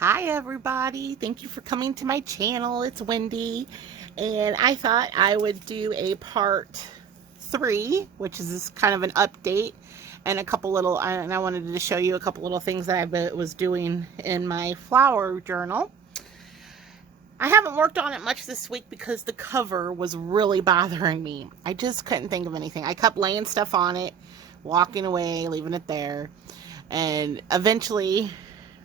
Hi everybody, thank you for coming to my channel. It's Wendy, and I thought I would do a part 3, which is this kind of an update and a couple little, and I wanted to show you a couple little things that I was doing in my flower journal. I haven't worked on it much this week because the cover was really bothering me. I just couldn't think of anything. I kept laying stuff on it, walking away, leaving it there, and eventually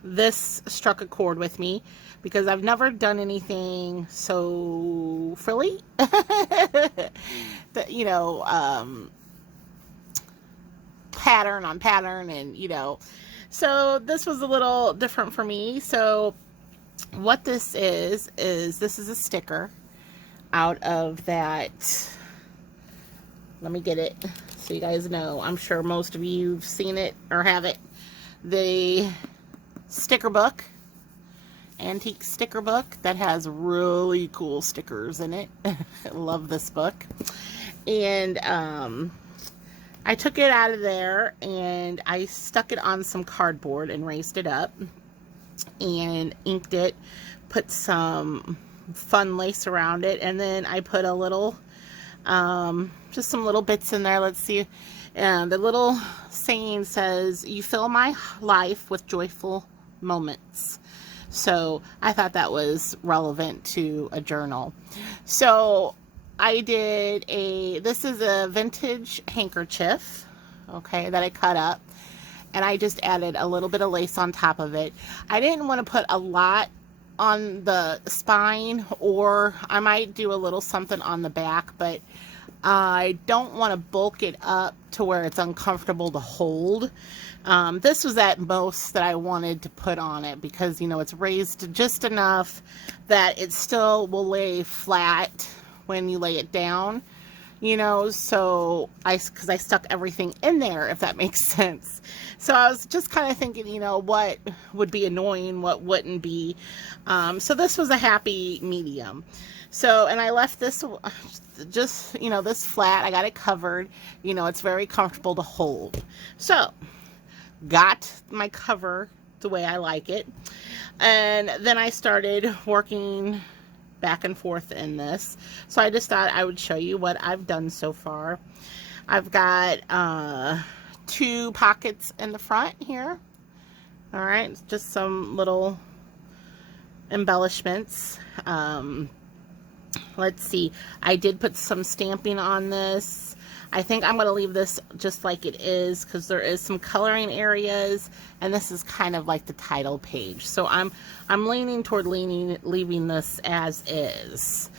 this struck a chord with me because I've never done anything so frilly. That, pattern on pattern, and so this was a little different for me. So what this is this is a sticker out of that. Let me get it so you guys know. I'm sure most of you have seen it or have it. The sticker book, antique sticker book that has really cool stickers in it. I love this book. And I took it out of there and I stuck it on some cardboard and raised it up and inked it, put some fun lace around it, and then I put a little just some little bits in there. Let's see. The little saying says, "You fill my life with joyful moments." So I thought that was relevant to a journal. So I did this is a vintage handkerchief, okay, that I cut up, and I just added a little bit of lace on top of it. I didn't want to put a lot on the spine, or I might do a little something on the back, but I don't want to bulk it up to where it's uncomfortable to hold. This was at most that I wanted to put on it because, it's raised just enough that it still will lay flat when you lay it down, so because I stuck everything in there, if that makes sense. So I was just kind of thinking, what would be annoying, what wouldn't be. So this was a happy medium. So, and I left this just, this flat. I got it covered. It's very comfortable to hold. So, got my cover the way I like it. And then I started working back and forth in this. So I just thought I would show you what I've done so far. I've got 2 pockets in the front here. All right, just some little embellishments. Let's see, I did put some stamping on this. I think I'm going to leave this just like it is because there is some coloring areas, and this is kind of like the title page. So I'm leaning toward leaving this as is.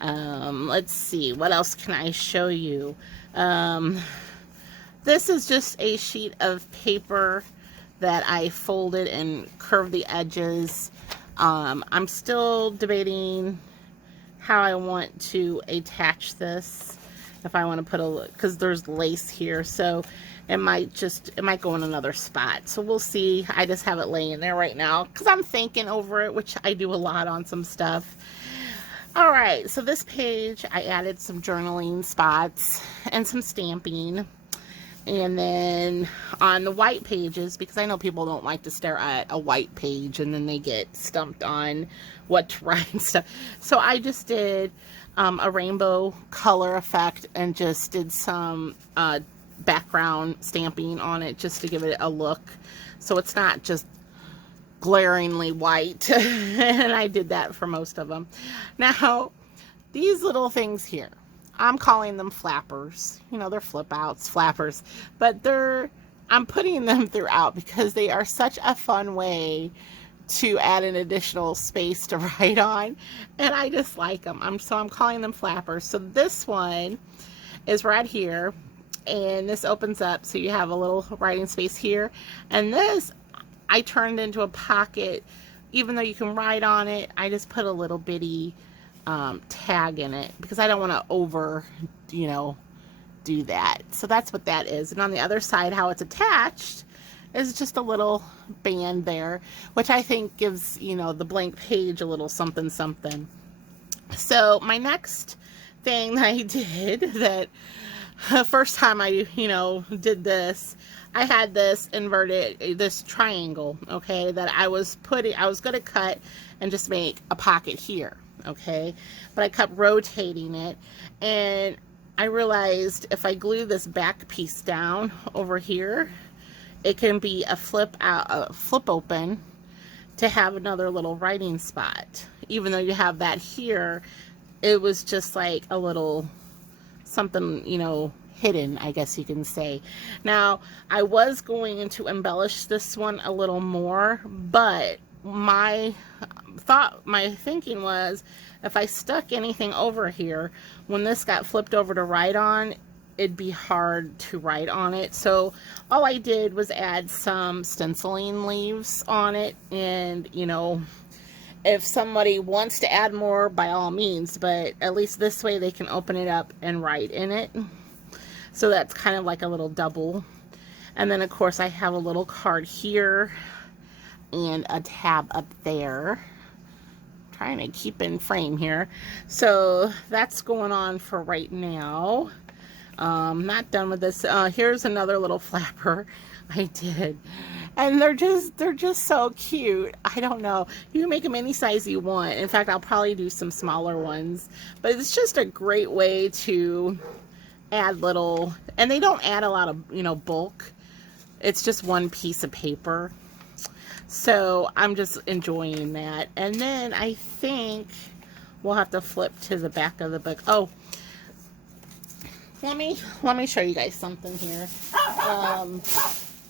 Let's see, what else can I show you? This is just a sheet of paper that I folded and curved the edges. I'm still debating how I want to attach this. If I want to put because there's lace here, so it might go in another spot. So we'll see. I just have it laying there right now because I'm thinking over it, which I do a lot on some stuff. All right, so this page, I added some journaling spots and some stamping. And then on the white pages, because I know people don't like to stare at a white page and then they get stumped on what to write and stuff. So I just did a rainbow color effect and just did some background stamping on it just to give it a look. So it's not just glaringly white. And I did that for most of them. Now, these little things here, I'm calling them flappers. They're flip outs, flappers, but I'm putting them throughout because they are such a fun way to add an additional space to write on, and I just like them. So I'm calling them flappers. So this one is right here, and this opens up so you have a little writing space here, and this I turned into a pocket. Even though you can write on it, I just put a little bitty tag in it because I don't want to over, do that. So that's what that is. And on the other side, how it's attached is just a little band there, which I think gives, the blank page a little something something. So my next thing that I did, that the first time I, did this, I had this inverted, this triangle, okay, that I was going to cut and just make a pocket here, okay, but I kept rotating it, and I realized if I glue this back piece down over here, it can be a flip open to have another little writing spot. Even though you have that here, it was just like a little something, you know, hidden, I guess you can say. Now, I was going to embellish this one a little more, but my thinking was, if I stuck anything over here, when this got flipped over to write on, it'd be hard to write on it. So all I did was add some stenciling leaves on it, and you know, if somebody wants to add more, by all means, but at least this way they can open it up and write in it. So that's kind of like a little double. And then of course I have a little card here and a tab up there. Trying to keep in frame here. So that's going on for right now. Not done with this. Here's another little flapper I did, and they're just so cute. I don't know, you can make them any size you want. In fact, I'll probably do some smaller ones, but it's just a great way to add little, and they don't add a lot of, you know, bulk. It's just one piece of paper, so I'm just enjoying that. And then I think we'll have to flip to the back of the book. Oh, let me show you guys something here.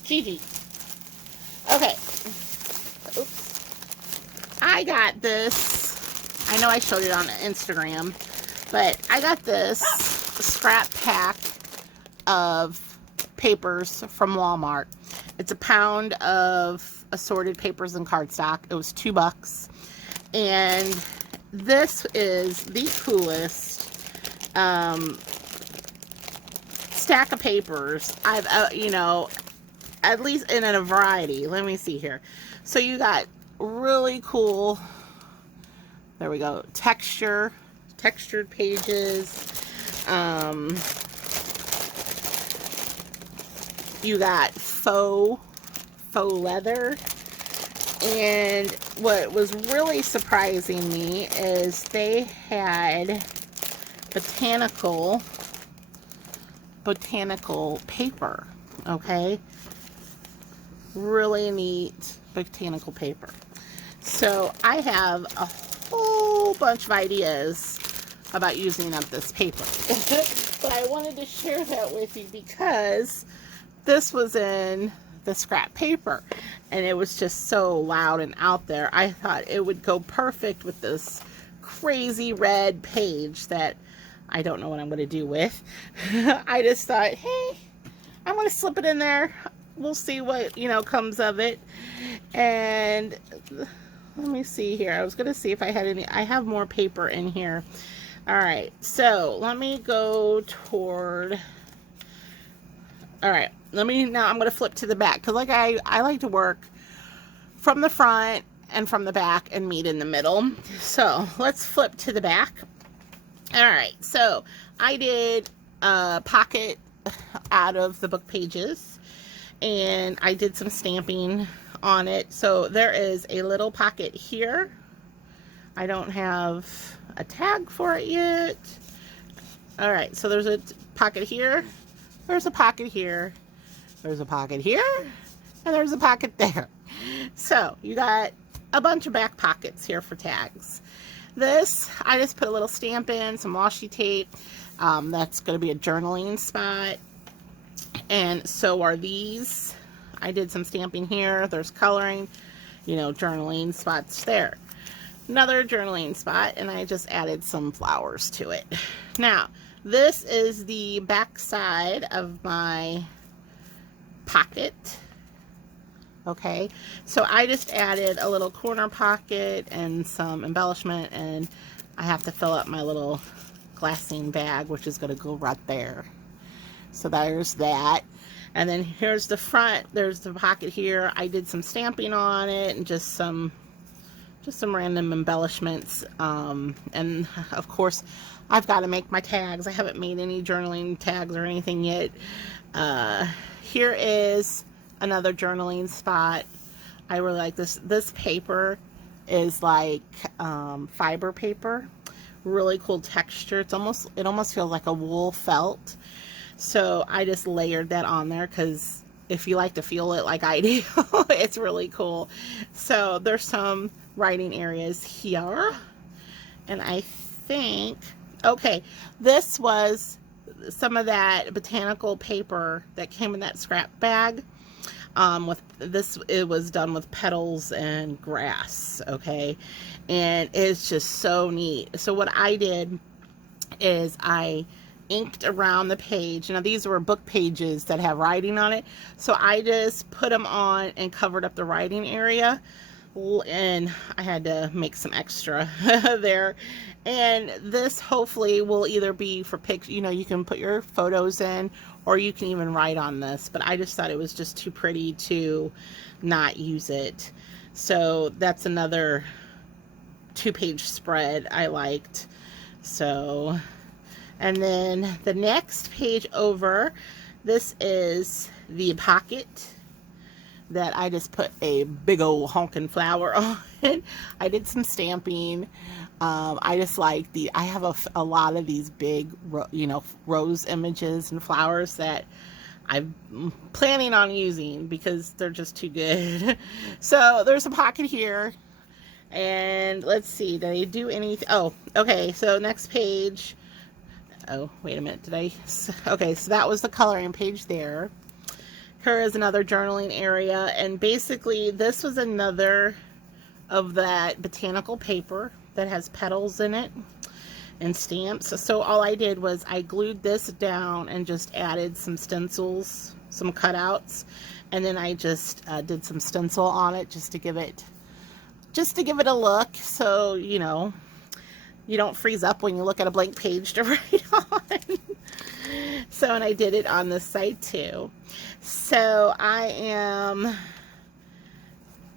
Gigi. Okay. Oops. I got this. I know I showed it on Instagram, but I got this scrap pack of papers from Walmart. It's a pound of assorted papers and cardstock. It was $2. And this is the coolest stack of papers I've, you know, at least in a variety. Let me see here. So you got really cool, there we go, textured pages. You got faux leather. And what was really surprising me is they had botanical paper. Okay, really neat botanical paper. So I have a whole bunch of ideas about using up this paper. But I wanted to share that with you because this was in the scrap paper and it was just so loud and out there. I thought it would go perfect with this crazy red page that I don't know what I'm going to do with. I just thought, hey, I'm going to slip it in there. We'll see what, you know, comes of it. And let me see here. I was going to see if I had any. I have more paper in here. All right. So let me go toward. All right. Now I'm going to flip to the back. Because like I like to work from the front and from the back and meet in the middle. So let's flip to the back. All right, so I did a pocket out of the book pages, and I did some stamping on it. So there is a little pocket here. I don't have a tag for it yet. All right, so there's a pocket here, there's a pocket here, there's a pocket here, and there's a pocket there. So you got a bunch of back pockets here for tags. This, I just put a little stamp in, some washi tape. That's going to be a journaling spot. And so are these. I did some stamping here. There's coloring, you know, journaling spots there. Another journaling spot, and I just added some flowers to it. Now, this is the back side of my pocket. Okay, so I just added a little corner pocket and some embellishment, and I have to fill up my little glassine bag, which is going to go right there. So there's that. And then here's the front. There's the pocket here. I did some stamping on it and just some random embellishments. And of course, I've got to make my tags. I haven't made any journaling tags or anything yet. Here is another journaling spot. I really like this. This paper is like fiber paper. Really cool texture. It almost feels like a wool felt. So I just layered that on there because if you like to feel it like I do, it's really cool. So there's some writing areas here. And I think, okay, this was some of that botanical paper that came in that scrap bag. With this, it was done with petals and grass, okay? And it's just so neat. So what I did is I inked around the page. Now these were book pages that have writing on it. So I just put them on and covered up the writing area. And I had to make some extra there. And this hopefully will either be for pictures, you know, you can put your photos in, or you can even write on this. But I just thought it was just too pretty to not use it. So that's another 2-page spread I liked. So, and then the next page over, this is the pocket that I just put a big old honking flower on. I did some stamping. I just like I have a lot of these big, you know, rose images and flowers that I'm planning on using because they're just too good. So there's a pocket here. And let's see, did I do anything? Oh, okay, so next page. Oh, wait a minute, okay, so that was the coloring page there. Here is another journaling area, and basically this was another of that botanical paper that has petals in it and stamps. So all I did was I glued this down and just added some stencils, some cutouts, and then I just did some stencil on it just to give it a look, so you know you don't freeze up when you look at a blank page to write on. So, and I did it on this side too. So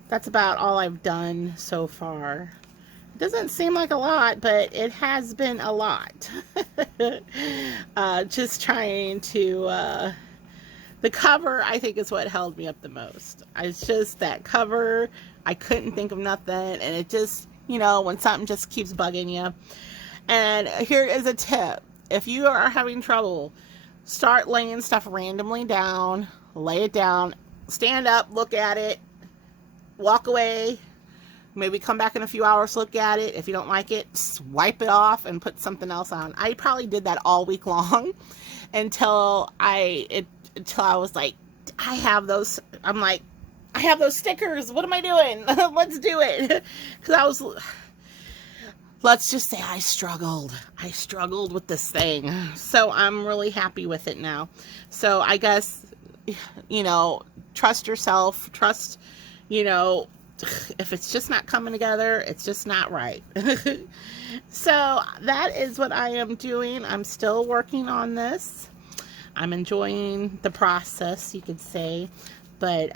that's about all I've done so far. It doesn't seem like a lot, but it has been a lot. Just trying to, the cover I think is what held me up the most. It's just that cover, I couldn't think of nothing, and it just, you know, when something just keeps bugging you. And here is a tip. If you are having trouble, start laying stuff randomly down, lay it down, stand up, look at it, walk away, maybe come back in a few hours, look at it. If you don't like it, swipe it off and put something else on. I probably did that all week long until I was like, I have those. I'm like, I have those stickers. What am I doing? Let's do it. Because let's just say I struggled. I struggled with this thing. So I'm really happy with it now. So I guess, you know, trust yourself. Trust, you know, if it's just not coming together, it's just not right. So that is what I am doing. I'm still working on this. I'm enjoying the process, you could say. But,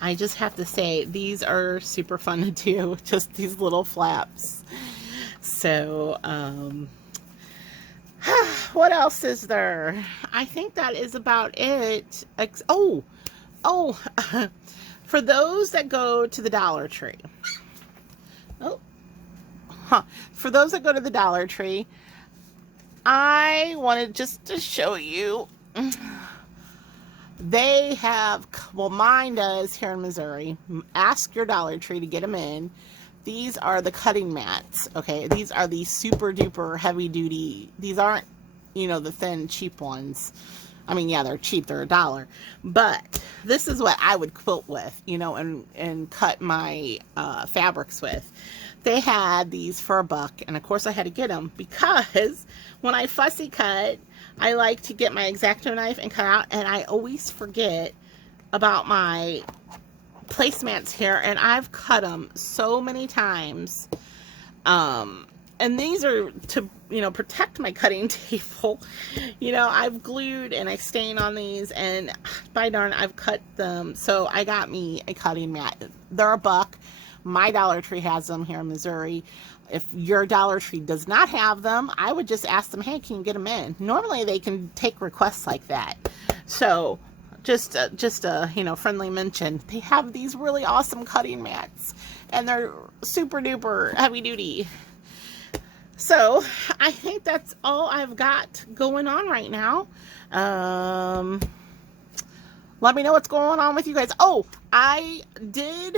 I just have to say, these are super fun to do, just these little flaps. So, what else is there? I think that is about it. For those that go to the Dollar Tree. For those that go to the Dollar Tree, I wanted just to show you. They have, well, mine does here in Missouri. Ask your Dollar Tree to get them in. These are the cutting mats, okay? These are the super duper heavy duty. These aren't, you know, the thin, cheap ones. I mean, yeah, they're cheap. They're $1. But this is what I would quilt with, you know, and cut my fabrics with. They had these for $1, and of course I had to get them because when I fussy cut, I like to get my X-Acto knife and cut out, and I always forget about my placemats here, and I've cut them so many times. And these are to, you know, protect my cutting table. You know, I've glued and I stain on these, and by darn, I've cut them. So I got me a cutting mat. They're $1. My Dollar Tree has them here in Missouri. If your Dollar Tree does not have them, I would just ask them, hey, can you get them in? Normally they can take requests like that. So just a friendly mention. They have these really awesome cutting mats, and they're super duper heavy duty. So I think that's all I've got going on right now. Let me know what's going on with you guys. Oh, I did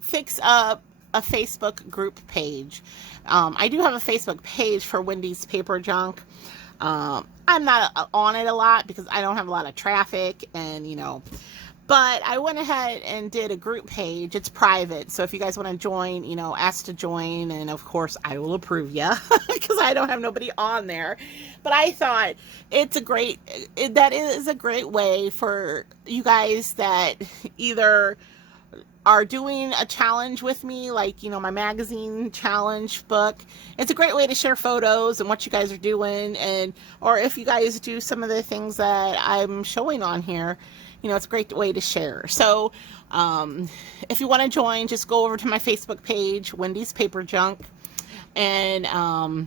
fix up a Facebook group page. I do have a Facebook page for Wendy's Paper Junk. I'm not on it a lot because I don't have a lot of traffic, and but I went ahead and did a group page. It's private, so if you guys want to join, ask to join, and of course I will approve you because I don't have nobody on there. But I thought that is a great way for you guys that either are doing a challenge with me, like, my magazine challenge book. It's a great way to share photos and what you guys are doing, or if you guys do some of the things that I'm showing on here, it's a great way to share. So, if you want to join, just go over to my Facebook page, Wendy's Paper Junk, and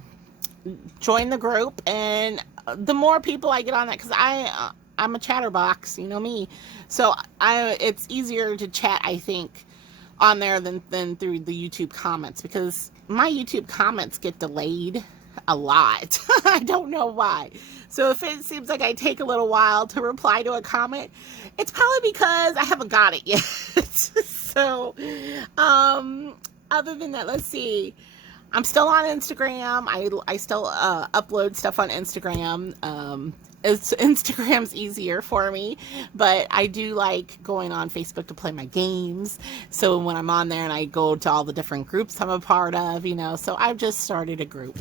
join the group. And the more people I get on that, because I'm a chatterbox, me. So it's easier to chat, I think, on there than through the YouTube comments, because my YouTube comments get delayed a lot. I don't know why. So if it seems like I take a little while to reply to a comment, it's probably because I haven't got it yet. So, other than that, let's see. I'm still on Instagram. I still upload stuff on Instagram. Instagram's easier for me, but I do like going on Facebook to play my games. So when I'm on there and I go to all the different groups I'm a part of, so I've just started a group.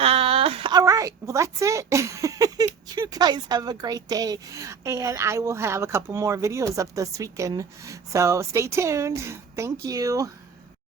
All right. Well, that's it. You guys have a great day, and I will have a couple more videos up this weekend. So stay tuned. Thank you.